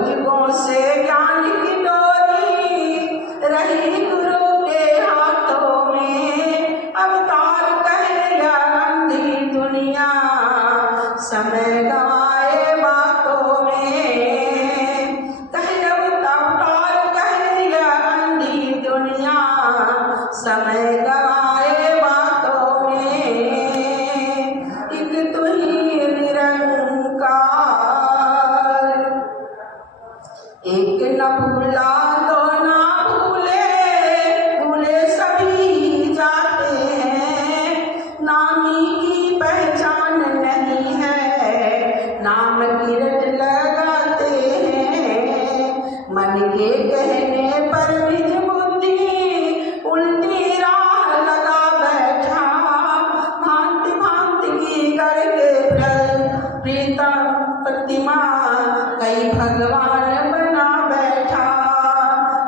युगों से ज्ञान की डोरी रही गुरु के हाथों में। अवतार कहे या अंधी दुनिया समय गवाए बातों में। कहे अवतार कहे या अंधी दुनिया समय गवाए बातों में। एक तू ही निरंकार, एक न भूला तो ना भूले, भूले सभी जाते हैं। नामी की पहचान नहीं है, नाम की रट लगाते हैं। मन के कहने पर निज बुद्धि उल्टी राह लगा बैठा। भांति भांति की गढ़ के प्रीतम प्रतिमा कई भगवान बना बैठा।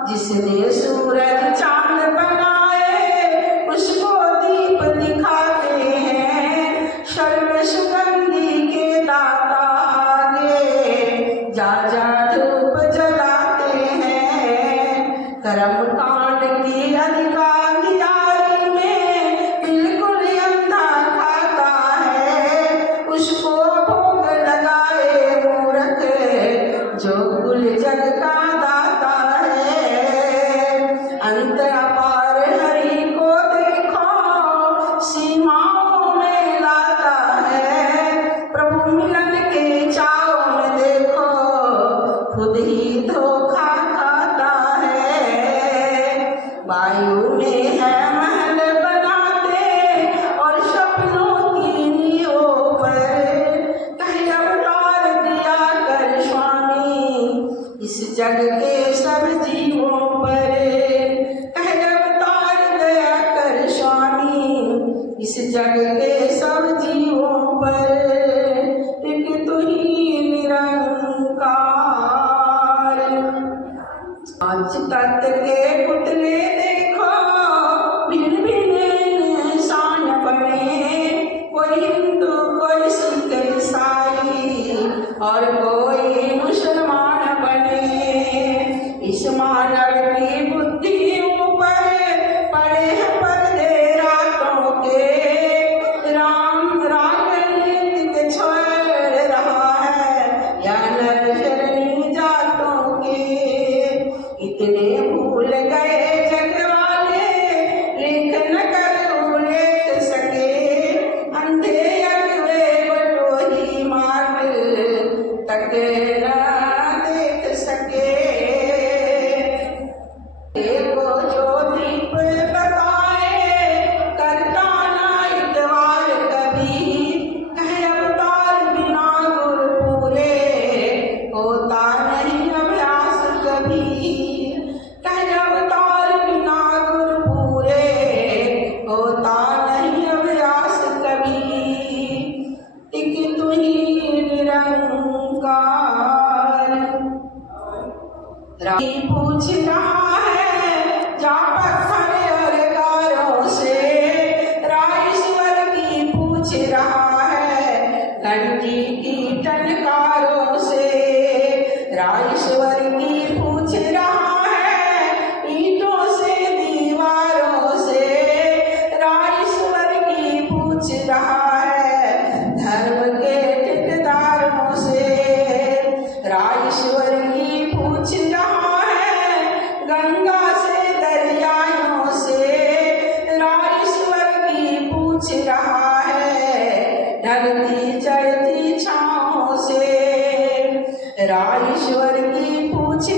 जिसने सूरज चांद बनाए उसको दीप दिखाते हैं। सर्व सुगंधि के दाता आगे जा जा धूप जलाते हैं। कर्म कांड की अधिकारी में बिल्कुल अंधा खाता है। उसको भोग लगाए मूर्ख जो कुल जग का दाता है। अंत अपार हरि को देखो सीमाओं में लाता है। प्रभु मिलन के चाव में देखो खुद ही धोखा खाता है। वायु में है महल बनाते और सपनों की नींवों पर कहीं अवतार दिया कर स्वामी इस जग के सब जीवों पर। कहीं अवतार दया कर स्वामी इस जग के सब जीवों पर। एक तू ही निरंकार, पांच तत्व के पुतले देखो भिन्न भिन्न इंसान बने। कोई हिंदू कोई सिख ईसाई और कोई मुसलमान बने। इस मानव की बुद्धि ऊपर पड़े हैं पर्दे रातों के। राम राग नृत्य छोड़ रहा है या नर शरणी जातों के। इतने भूल गए जग वाले लेख न कर उल्लेख सके। अंधे अगवे बटोही मार्ग तक न देख सके। वो जो दीप बताए करता ना इतवार कभी। कहे अवतार बिना गुर पूरे होता नहीं अभ्यास कभी। कहे अवतार बिना गुर पूरे होता नहीं अभ्यास कभी। एक तू ही निरंकार, राही पूछ रहा है जा पत्थर और गारों से। राईश्वर की पूछ रहा है घंटी की टनकारों से। राईश्वर की पूछ रहा है ईंटों से दीवारों से। राईश्वर की पूछ रहा है धर्म के ठेकेदारों से। राईश्वर की पूछ रहा है गंगा से दरियाओं से। राईश्वर की पूछ रहा है ढलती चढ़ती छाओं से। राईश्वर की पूछ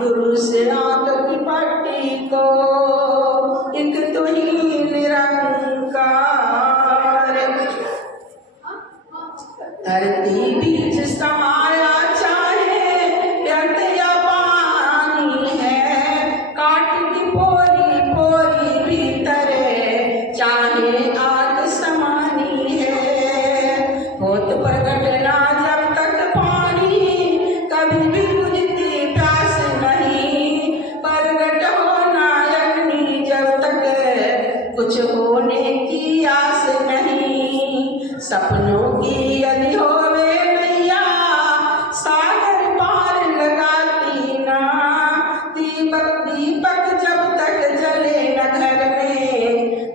गुरु से आंख की पट्टी को, एक तू ही निरंकार। धरती बीच समाया चाहे व्यर्थ या पानी है, काट की पोरी पोरी भीतर चाहे आग समानी है। होत प्रकट ना जब तक पानी, कभी भी बुझती प्यास नहीं। प्रकट होना अग्नि जब तक, कुछ होने की आस नहीं। सपनों की यदि होवे मैया, सागर पार लगाती ना। दीपक दीपक जब तक जले न घर में,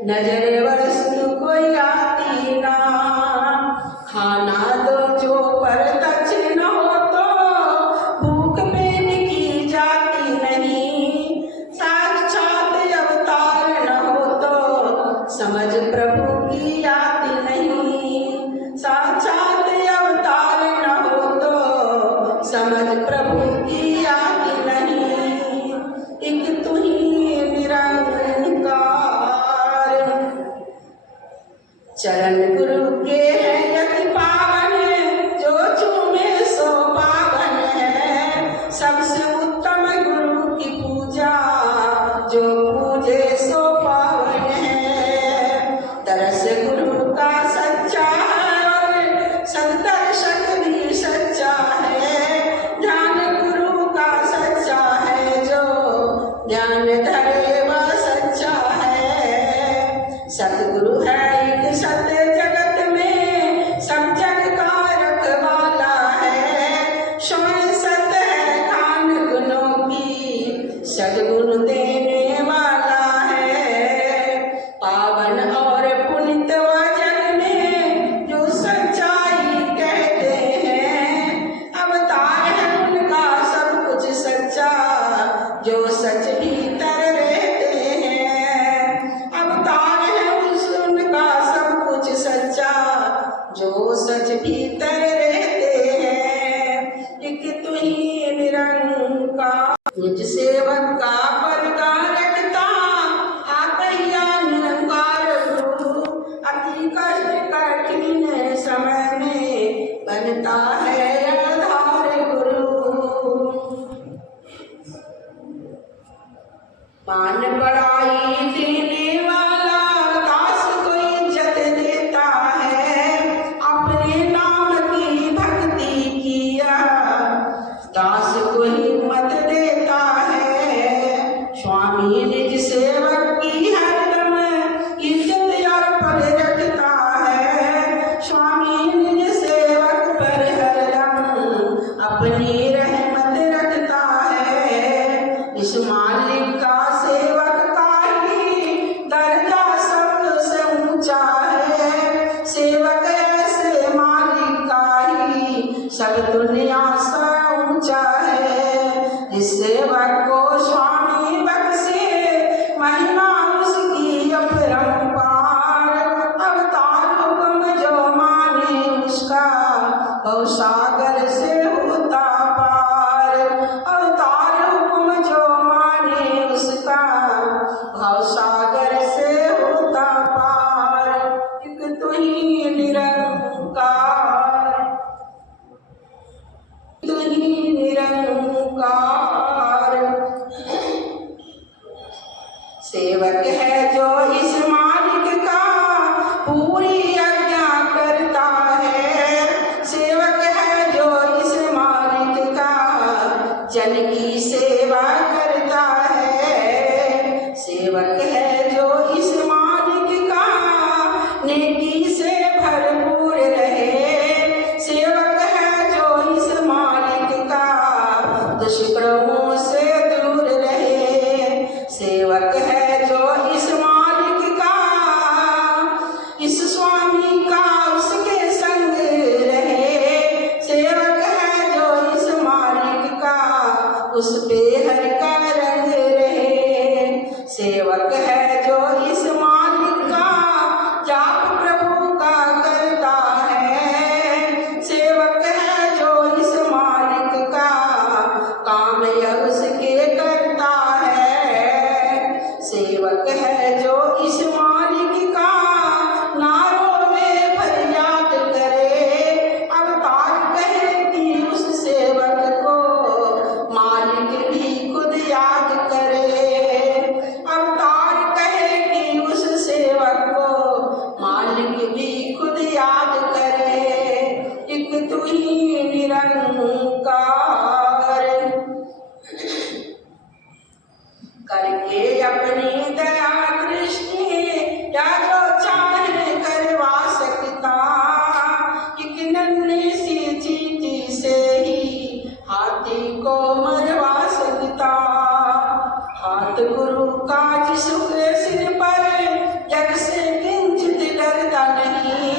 नजर वस्तु कोई आती ना। खाना दो जो परतच न हो तो, भूख पेट की जाती नहीं। साक्षात अवतार न हो तो, समझ प्रभु की आती नहीं। साक्षात अवतार न हो तो, समझ प्रभु की आती नहीं। एक तू ही निरंकार। चरण गुरु के हैं यति पावन, जो चूमे सो पावन है। सबसे उत्तम गुरु की पूजा, जो पूजे सो पावन है। तरस गुरु का सच्चा है और सददर्शक भी सच्चा है। ध्यान गुरु का सच्चा है, जो ध्यान धरे वह सच्चा है। सतगुरु है एक सत्य जगत में, सब जग का रखवाला है। स्वयं सत्य है खान गुणों की, सद्गुण देने वाला है। पावन और पुनित वह जग में, जो सच्चाई कहते हैं। अवतार है उनका सब कुछ सच्चा, जो सच भीतर रहते हैं। अवतार है उनका सब कुछ सच्चा, जो सच भीतर रहते हैं। एक तू ही निरंकार। निज सेवक का परगा रखता, आकैया निरंकार गुरु। अति कष्ट कठिन समय में, बनता है आधार गुरु। मान बड़ाई देने वाला, दास को इज्जत देता है। अपने नाम की भक्ति किया, दास को हिम्मत देता है। स्वामी निज सेवक की हरदम इज्जत और पर रखता है। स्वामी निज सेवक पर हरदम अपनी रहमत रखता है। इस मालिक का सेवक का ही दर्जा सबसे ऊंचा है। सेवक ऐसे मालिक का ही सब दुनिया से ऊंचा है। जिस सेवक को स्वामी बख्शे, महिमा उसकी अपरंपार। अवतार हुक्म जो माने उसका, भवसागर से होता पार। अवतार हुक्म जो माने उसका, भवसागर से होता पार। एक तू ही निरंकार। तू ही निरंकार। सेवक है जो इस मालिक का, पूरी आज्ञा करता है। सेवक है जो इस मालिक का, जन की सेवा करता है। सेवक है जो इस मालिक का, नेकी से भरपूर रहे। सेवक है जो इस मालिक का, दुष्कर्मों से दूर रहे। सेवक है जो इस मालिक का, इस स्वामी का उसके संग रहे। सेवक है जो इस मालिक का, उस पे हर का रंग रहे। सेवक है जो इस मालिक का, जाप प्रभु का करता है। सेवक है जो इस मालिक का, काम यह उसके करके अपनी दया दृष्टि या जो चाहे करवा सकता। एक नन्ही सी चींटी से ही हाथी को मरवा सकता। हाथ गुरु का जिसके सिर पर जग से किंचित डरता नहीं।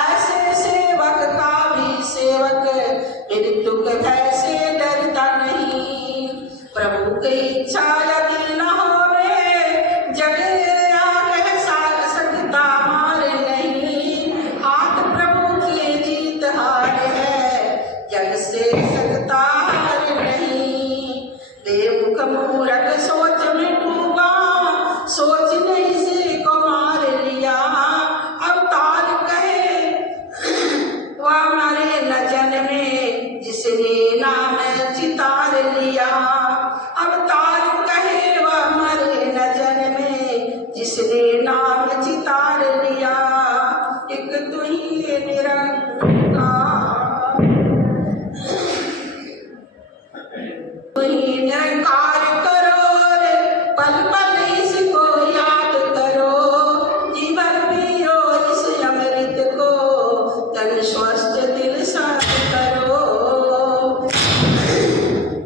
ऐसे सेवक का भी सेवक मृत्यु के भय से डरता नहीं। प्रभु की इच्छा यदि न होवे जग कह सकता हार नहीं। हाथ प्रभु की जीत हार है जग से सकता हार नहीं। बेमुख मूरख सोच में डूबा सोच नहीं से को मार लिया। अवतार कहे वह मरे न जन्मे जिसने नाम चितार लिया। अवतार कहे वह मरे न जन्मे जिसने नाम चितार लिया। एक तू ही निरंकार तू ही निरंकार करो रे पल पल इसको याद करो। जीवन पियो इस अमृत को तन स्वस्थ दिल साथ करो।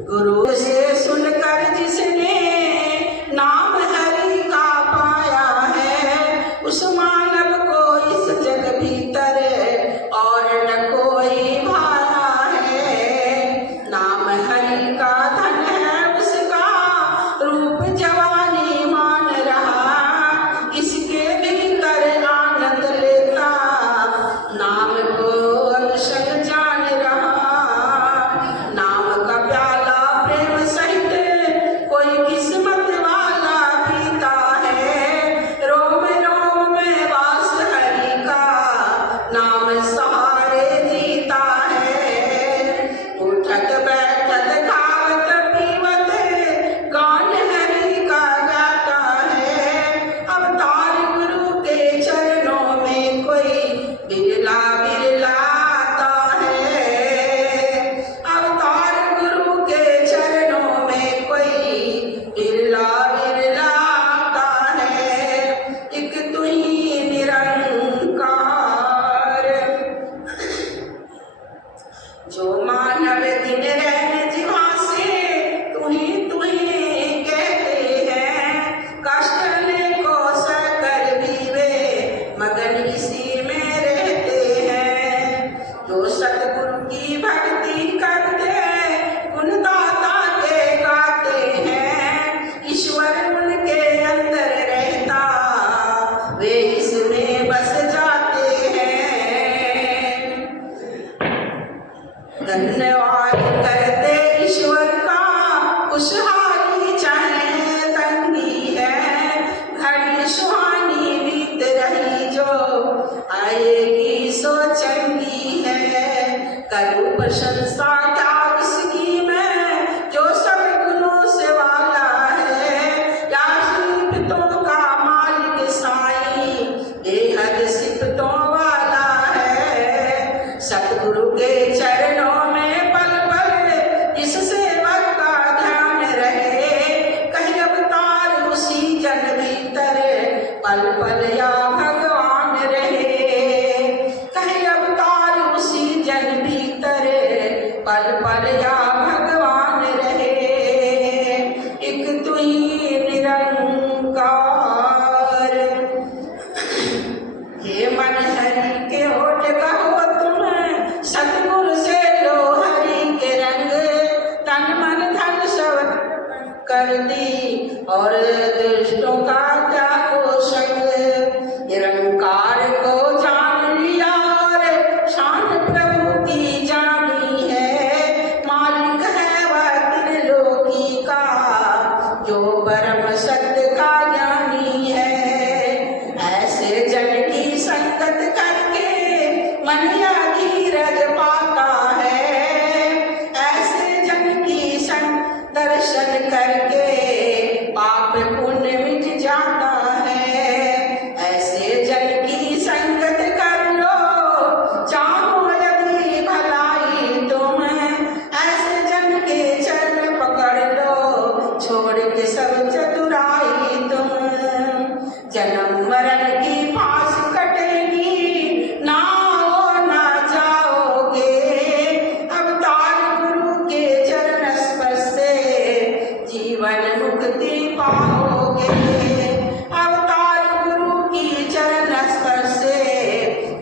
गुरु से सुनकर जिसने नाम हरि का पाया है उस मानव को इस जग भीतर और न कोई भाया है। नाम हरि का धन है उसका रूप जवानी मान रहा। इसके भीतर आनंद लेता नाम को अवश्य जान रहा। नाम का प्याला प्रेम सहित कोई किस्मत वाला पीता है। रोम रोम में वास हरि का नाम सहारे जीता है। उठत बैठत खावत पीवत गान हरि का गाता है। अवतार गुरु के चरणों में कोई बिरला बिरला आता है। अवतार गुरु के चरणों में कोई बिरला बिरला आता है। एक तू ही निरंकार जो मानव दिन रहने जीवा से तू ही कहते हैं। कष्ट ने को सहकर भी वे मगन इसी में रहते हैं। जो सतगुरु की भक्ति करते गुणदाता के गाते हैं। ईश्वर उनके अंदर रहता वे इसमें बस जाते हैं। धन्यवाद करते ईश्वर का खुशहाली चाहे तंगी है। घड़ी सुहानी बीत रही जो आएगी सो चंगी है। करूँ प्रशंसा क्या इसकी मैं जो सब गुणों से वाला है। या सिफतों का मालिक साईं बेहद सिफतों वाला है। सतगुरु के चरणों में पल पल इस सेवक का ध्यान रहे। कहीं अवतार उसी जन भीतर पल पल या भगवान रहे। कहीं अवतार उसी जन भीतर पल पल या भगवान रहे। एक तू ही निरंकार हे मन हरि के होठ कहो तुम सतगुरु से लो हरि के रंग। तन मन धन सब कर दी और दुष्टों का त्यागो संग। निरंकार को जान लिया और शान प्रभु की जानी है। मालिक है वह त्रिलोकी का जो परम सत्य का ज्ञानी है। ऐसे जन की संगत करके मन या धीरज पाता है। ऐसे जन की दर्शन करके पाप पुण्य मिट जाता है। ऐसे जन की संगत कर लो चाहो यदि भलाई तुम। ऐसे जन के चरण पकड़ लो छोड़ के सब चतुर जीवन मुक्ति पाओगे। अवतार गुरु की चरण स्पर्श से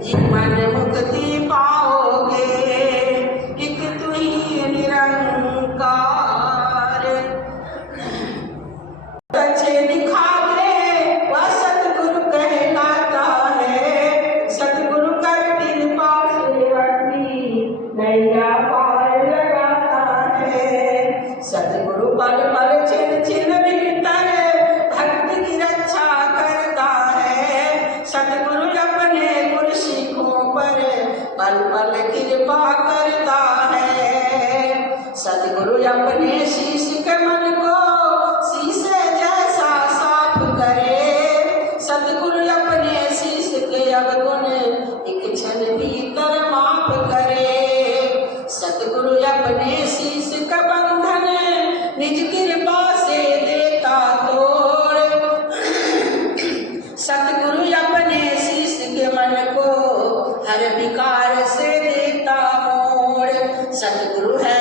जीवन मुक्ति पाओगे। एक तू ही निरंकार सच्चे दिखा दे वह सतगुरु कहलाता है। सतगुरु कर कृपा से अपनी नैया पार लगाता है। सतगुरु पल पल छिन छिन भीतर भक्ति की रक्षा करता है। सतगुरु अपने गुरु सिखों पर पल पल कृपा करता है। सतगुरु अपने शीश के मन को शीशे जैसा साफ करे। सतगुरु अपने शीश के अवगुण एक क्षण भीतर माफ करे। सतगुरु अपने शीश का बंधन निज कृपा से देता तोड़। सतगुरु अपने शीश के मन को हर विकार से देता मोड़। सतगुरु है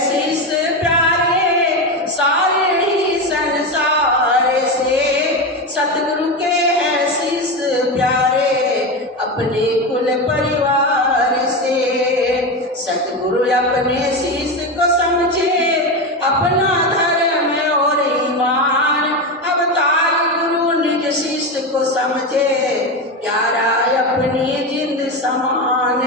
शीश प्यारे सारे ही संसार से। सतगुरु के है शीश प्यारे अपने कुल परिवार से। सतगुरु अपने शीश को समझे अपना धर्म और ईमान। अवतार गुरु निज शीश को समझे प्यारा अपनी जिंद समान।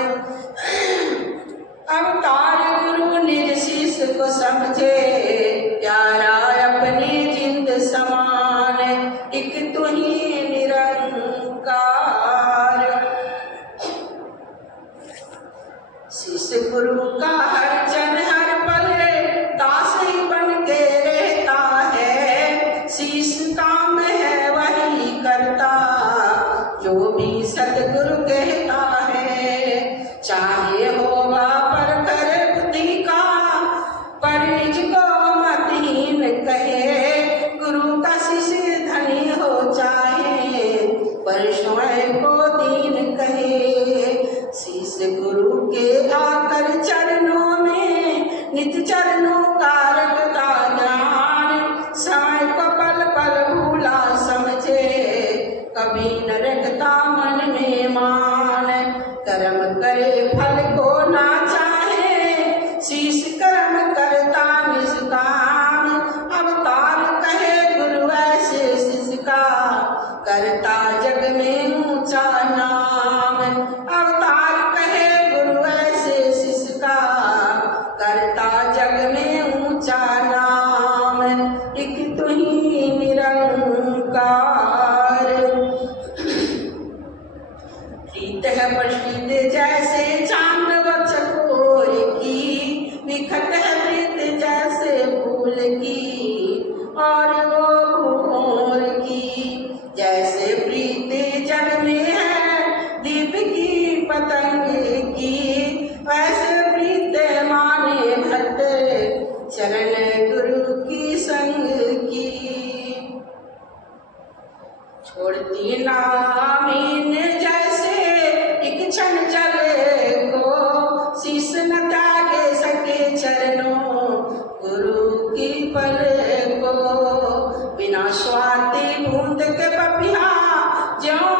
अवतार गुरु निज शीश को समझे प्यारा अपनी जिंद समान। एक तू ही निरंकार शीश गुरु का हर क्षण हर पल दास ही बन के रहता है। शीश काम है वही करता जो भी सतगुरु कहता है। चाहे होगा पर कर बुद्धि का पर निज को मतहीन कहे। गुरु का शिष्य धनी हो चाहे पर स्वयं को दीन कहे। शीश गुरु के आकर चरणों में नित चरणों का रखता ज्ञान। समय को पल पल भूला समझे कभी न रखता मन में मान। कर्म करे फल को ना चाहे शीश कर्म करता निष्काम। अवतार कहे गुरु ऐसे शिष्य का करता जग में ऊंचा नाम। अवतार कहे गुरु ऐसे शिष्य का करता जग में ऊंचा नाम। एक तू ही निरंकार प्रीत है प्रसिद्ध जैसे चांद व चकोर की। विखत है प्रीत जैसे फूल की और वो भूमोर की। जैसे प्रीति जग में है दीप की पतंग की। वैसे प्रीत माने भक्त चरण गुरु की संग की। छोड़ती नामीन जैसे एक क्षण चले को। शीश न त्यागे सके चरणों गुरु की पल को। बिना स्वाति बूंद के पपिया ज्यों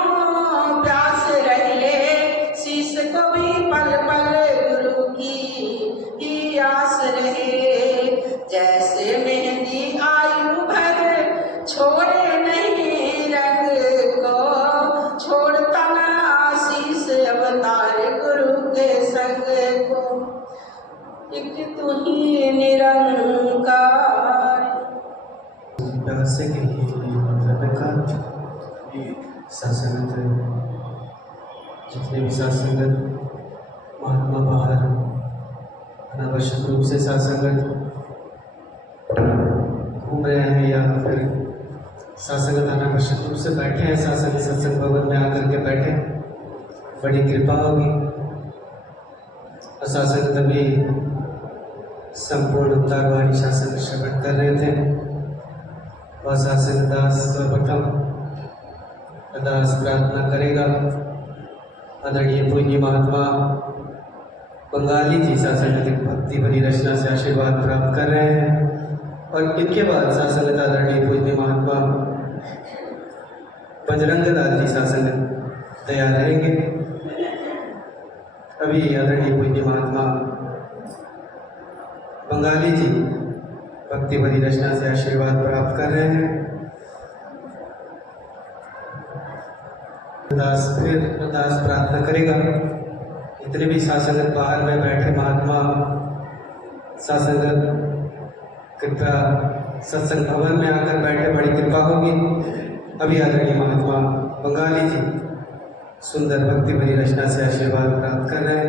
प्यास रहे। शीश को भी पल पल गुरु की ही आस रहे। जैसे मेहंदी आयु भर छोड़े नहीं रंग को। छोड़ता ना आशीष अवतार गुरु के संग को। एक तू ही निरंकार से सत्संगत जितने भी सत्संगत महात्मा बाहर अनावश्यक रूप से सत्संगत घूम रहे हैं या फिर सत्संगत अनावश्यक रूप से बैठे हैं सत्संग भवन में आकर के बैठे, बड़ी कृपा होगी। और सत्संगत अभी संपूर्ण अवतारवाणी शासन श्रवण कर रहे थे और सत्संग दास सर्वप्रथम दास प्रार्थना करेगा। आदरणीय पूज्य महात्मा बंगाली जी सत्संग भक्ति भरी रचना से आशीर्वाद प्राप्त कर रहे हैं और इनके बाद सासंगत आदरणीय पूजनीय महात्मा बजरंग लाल जी सासंगत तैयार रहेंगे। अभी आदरणीय पूजनीय महात्मा बंगाली जी भक्ति भरी रचना से आशीर्वाद प्राप्त कर रहे हैं। अरदास प्रार्थना करेगा। जितने भी सासंगत बाहर में बैठे महात्मा सासंगत कृपया सत्संग भवन में आकर बैठे, बड़ी कृपा होगी। अभी आदरणीय महात्मा बंगाली जी सुंदर भक्ति भरी रचना से आशीर्वाद प्राप्त कर रहे हैं।